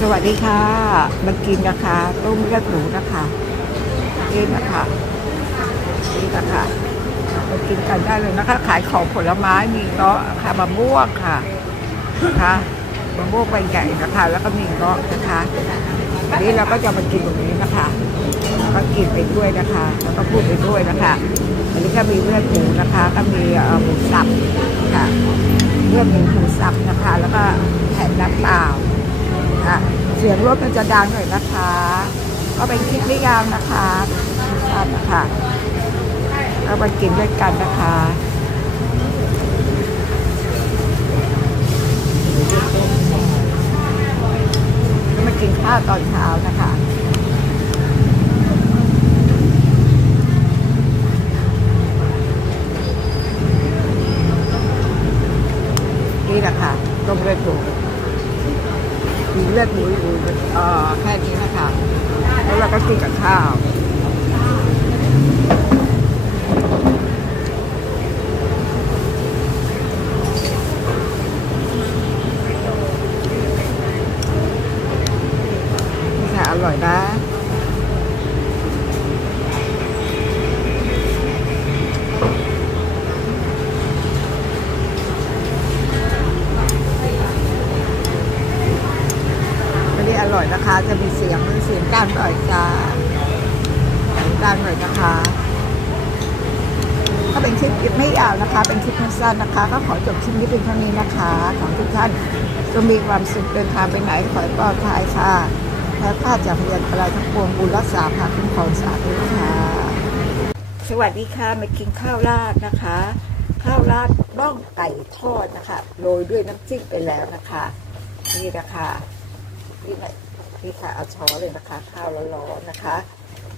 สวัสดีค่ะ มากินนะคะต้มเลือดหมูนะคะนี่นะคะนี่นะคะมากินกันได้เลยนะคะ ขายของผลไม้มีเงาะค่ะมะม่วงค่ะนะคะมะม่วงใบใหญ่นะคะ แล้วก็มีเงาะนะคะอันนี้เราก็จะมากินตรงนี้นะคะก็กินไปด้วยนะคะแล้วก็พูดไปด้วยนะคะอันนี้ก็มีเลือดหมูนะคะ ก็มีหมูสับค่ะเลือดหมูหมูสับนะคะ แล้วก็แผ่นน้ำเปล่า่ะเสียงรถมันจะดังหน่อยนะคะ ก็เป็นคลิปไม่ยาวนะคะทานนะคะแล้วมากินด้วยกันนะคะมากินข้าวตอนเช้านะคะ นี่แหละค่ะต้มเลือดหมู มี เลือดหมูอยู่เอ่อแค่นี้นะคะแล้วเราก็กินกับข้าวอร่อยนะ่อร่อยนะคะ จะมีเสียงเสียงดังหน่อยจ้าเสียงดังหน่อยนะคะก็เป็นคลิปไม่ยาวนะคะ เป็นคลิปสั้นๆนะคะ ก็ขอจบคลิปนี้เป็นเท่านี้นะคะของทุกท่านจงมีความสุขเดินทางไปไหนขอให้ปลอดภัยค่ะแพ้พลาดจากพยานตรายทั้งปวงบุญรักษาพาคุ้มครองสาธุค่ะสวัสดีค่ะมากินข้าวราดนะคะ ข้าวราดน่องไก่ทอดนะคะโรยด้วยน้ำจิ้มไปแล้วนะคะ นี่นะคะนี่นะ นี่ค่ะเอาช้อนเลยนะคะข้าวร้อนๆนะคะ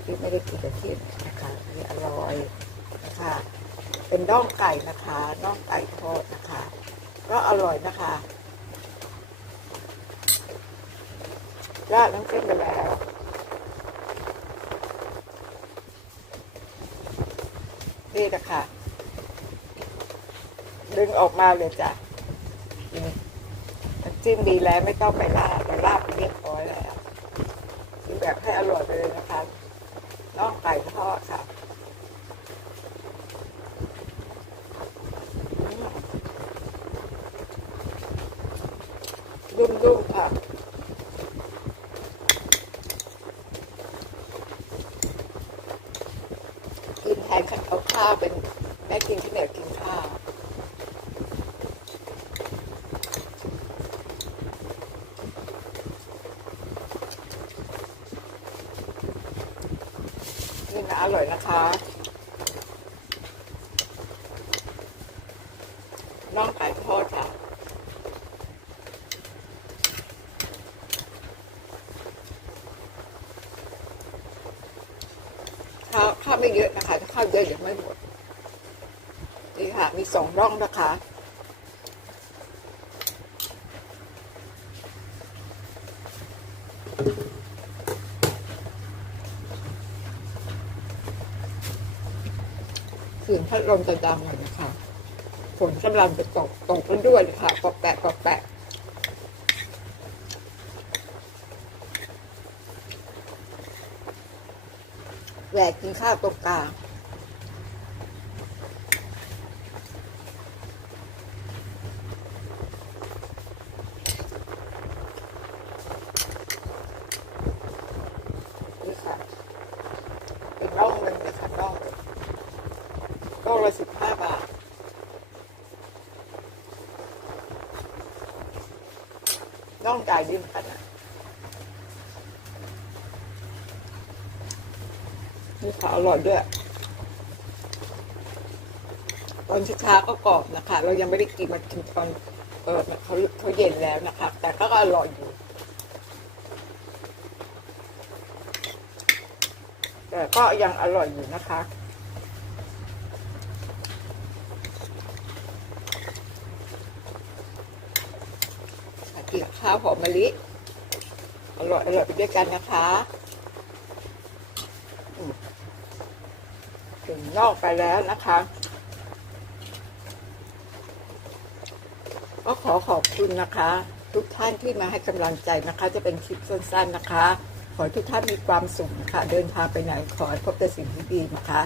ที่ไม่ได้กินแต่ที่นะคะนี่อร่อยนะคะ เป็นน่องไก่นะคะน่องไก่ทอดนะคะ ก็อร่อยนะคะราดน้ำจิ้มไปแล้วนี่นะคะดึงออกมาเลยจ้ะน้ำจิ้มดีแล้วไม่ต้องไปราด แบบให้อร่อยไปเลยนะคะน่องไก่ทอดค่ะอืมนุ่มๆค่ะกินแทนข้าวข้าวเป็นแม่กินข้เหนียวกินข้าว นี่นะอร่อยนะคะน่องไก่ทอดค่ะข้าวข้าวไม่เยอะนะคะถ้าข้าวเยอะเดี๋ยวไม่หมดนี่ค่ะ มีสองร่องนะคะ เสียงพัดลมจะดังหน่อยนะคะฝนกำลังจะตกตกกันด้วยเลยค่ะปอกแปะปอกแปะแหวกกินข้าวตรงกลางนี่ค่ะ เป็นร่องหนึ่งเลยค่ะร่องหนึ่ง ก็ละสิบห้าบาท ต้องจ่ายดีมือนกันนะนี่ค่ะอร่อยด้วย ตอนช้าก็กรอบนะคะ เรายังไม่ได้กินมากินตอนเออเขาเขาเย็นแล้วนะคะ แต่ก็อร่อยอยู่แต่ก็ยังอร่อยอยู่นะคะ กินกับข้าวหอมมะลิ อร่อยอร่อยไปด้วยกันนะคะถึงนอกไปแล้วนะคะ ก็ขอขอบคุณนะคะ ทุกท่านที่มาให้กำลังใจนะคะ จะเป็นคลิปสั้นๆนะคะ ขอทุกท่านมีความสุขนะคะ เดินทางไปไหนขอพบแต่สิ่งที่ดีนะคะ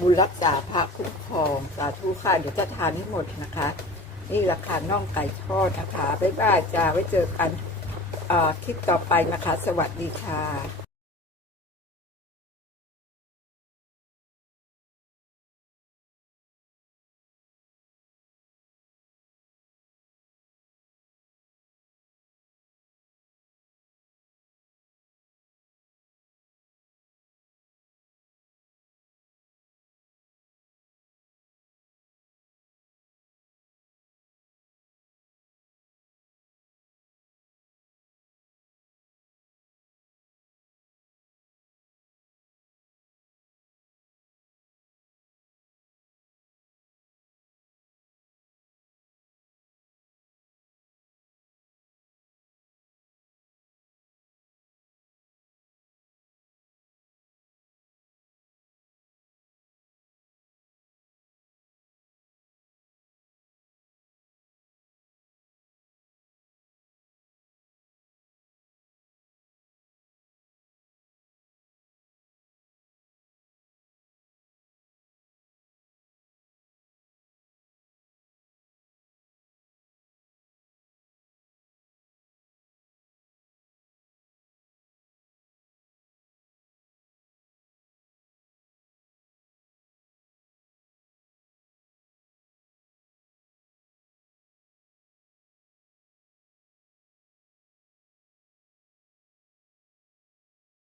บุญรักษาพระคุ้มครองสาธุค่ะเดี๋ยวจะทานให้หมดนะคะ นี่ราคาน่องไก่ทอดนะคะ บ๊ายบายจ้าไว้เจอกันคลิปต่อไปนะคะ สวัสดีค่ะ